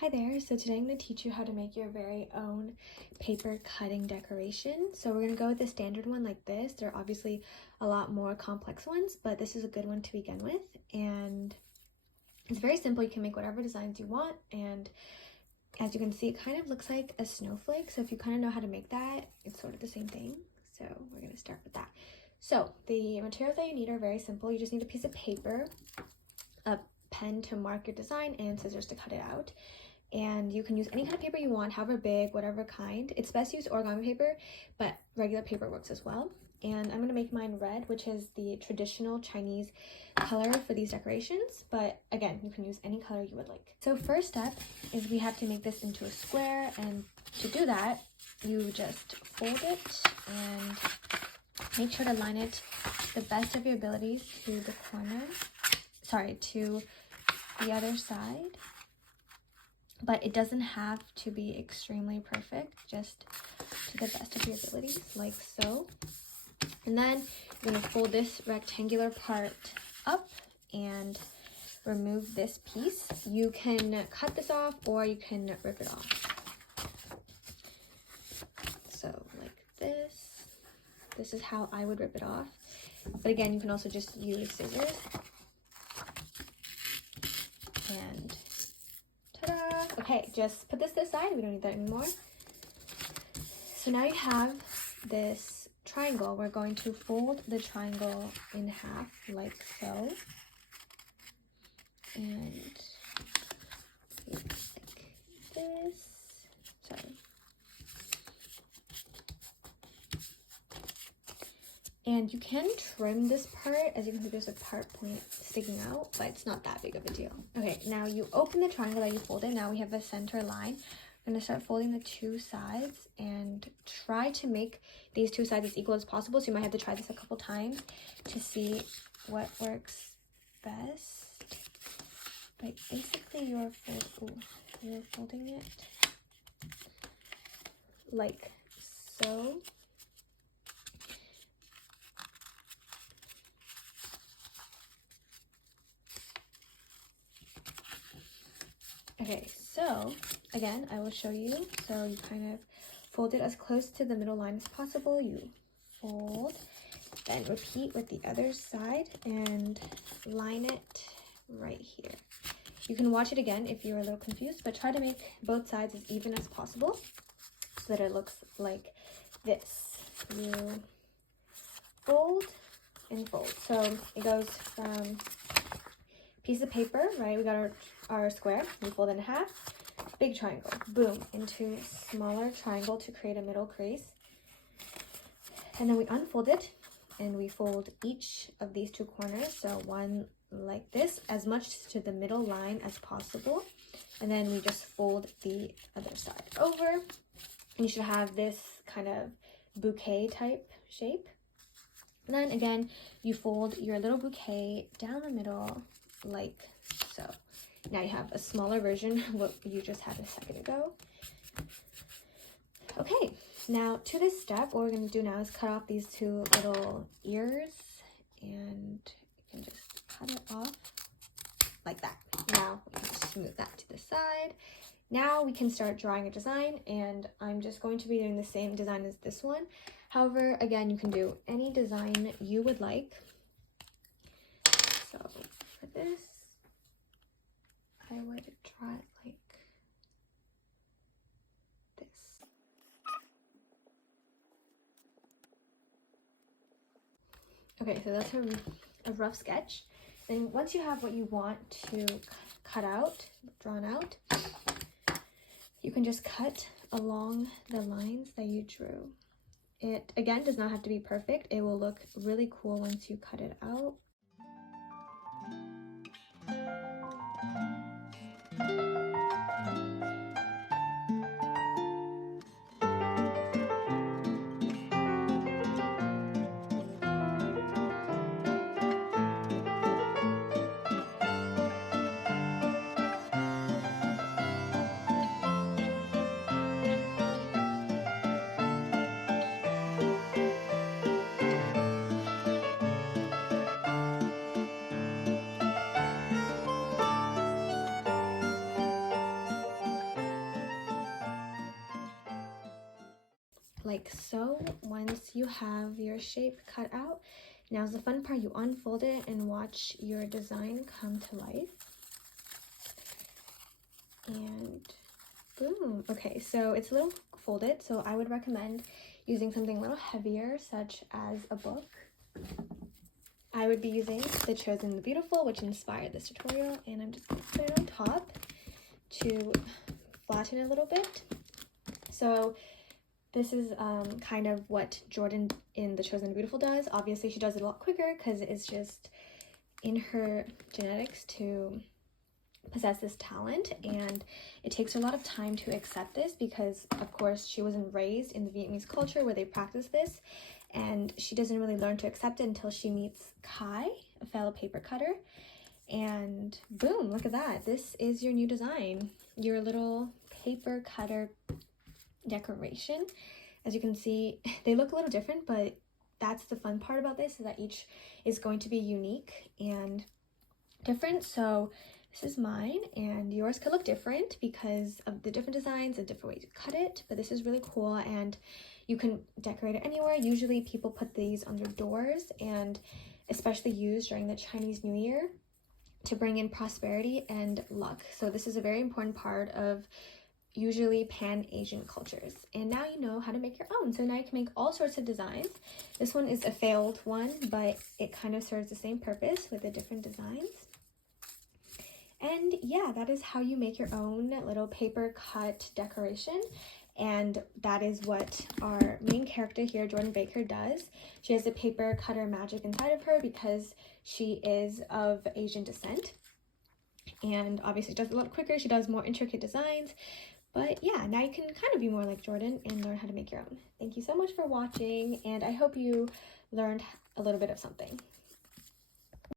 Hi there, so today I'm going to teach you how to make your very own paper cutting decoration. So we're going to go with the standard one like this. There are obviously a lot more complex ones, but this is a good one to begin with. And it's very simple. You can make whatever designs you want. And as you can see, it kind of looks like a snowflake. So if you kind of know how to make that, it's sort of the same thing. So we're going to start with that. So the materials that you need are very simple. You just need a piece of paper, a pen to mark your design, and scissors to cut it out. And you can use any kind of paper you want, however big, whatever kind. It's best to use origami paper, but regular paper works as well. And I'm going to make mine red, which is the traditional Chinese color for these decorations. But again, you can use any color you would like. So first step is we have to make this into a square. And to do that, you just fold it and make sure to line it the best of your abilities to the corner. To the other side. But it doesn't have to be extremely perfect, just to the best of your abilities, like so. And then you're going to fold this rectangular part up and remove this piece. You can cut this off or you can rip it off. So like this. This is how I would rip it off. But again, you can also just use scissors. And ta-da! Okay, just put this aside. We don't need that anymore. So now you have this triangle. We're going to fold the triangle in half like so. And like this. Sorry. And you can trim this part. As you can see, there's a part point sticking out, but it's not that big of a deal. Okay, now you open the triangle that you folded. Now we have a center line. I'm going to start folding the two sides and try to make these two sides as equal as possible. So you might have to try this a couple times to see what works best. But basically you're folding it like so. Okay, so again, I will show you. So you kind of fold it as close to the middle line as possible. You fold, then repeat with the other side and line it right here. You can watch it again if you're a little confused, but try to make both sides as even as possible so that it looks like this. You fold and fold. So it goes from piece of paper, right? We got our square. We fold it in half. Big triangle. Boom. Into smaller triangle to create a middle crease. And then we unfold it and we fold each of these two corners. So one like this, as much to the middle line as possible. And then we just fold the other side over. And you should have this kind of bouquet type shape. And then again, you fold your little bouquet down the middle like so. Now you have a smaller version of what you just had a second ago. Okay, now to this step, what we're going to do now is cut off these two little ears, and you can just cut it off like that. Now we can just move that to the side. Now we can start drawing a design, and I'm just going to be doing the same design as this one. However, again, you can do any design you would like. So for this, I would draw it like this. Okay, so that's a rough sketch. Then once you have what you want to cut out, drawn out, you can just cut along the lines that you drew. It, again, does not have to be perfect. It will look really cool once you cut it out. like so. Once you have your shape cut out, now's the fun part. You unfold it and watch your design come to life. And boom. Okay, so it's a little folded, so I would recommend using something a little heavier, such as a book. I would be using The Chosen the Beautiful, which inspired this tutorial, and I'm just going to put it on top to flatten it a little bit. So this is kind of what Jordan in The Chosen the Beautiful does. Obviously, she does it a lot quicker because it's just in her genetics to possess this talent, and it takes her a lot of time to accept this because, of course, she wasn't raised in the Vietnamese culture where they practice this, and she doesn't really learn to accept it until she meets Kai, a fellow paper cutter. And boom, look at that. This is your new design, your little paper cutter decoration. As you can see, they look a little different, but that's the fun part about this, is that each is going to be unique and different. So this is mine, and yours could look different because of the different designs, a different way to cut it, but this is really cool, and you can decorate it anywhere. Usually people put these on their doors, and especially used during the Chinese New Year to bring in prosperity and luck. So this is a very important part of usually Pan-Asian cultures. And now you know how to make your own. So now you can make all sorts of designs. This one is a failed one, but it kind of serves the same purpose with the different designs. And yeah, that is how you make your own little paper cut decoration. And that is what our main character here, Jordan Baker, does. She has the paper cutter magic inside of her because she is of Asian descent. And obviously does it a lot quicker. She does more intricate designs. But yeah, now you can kind of be more like Jordan and learn how to make your own. Thank you so much for watching, and I hope you learned a little bit of something.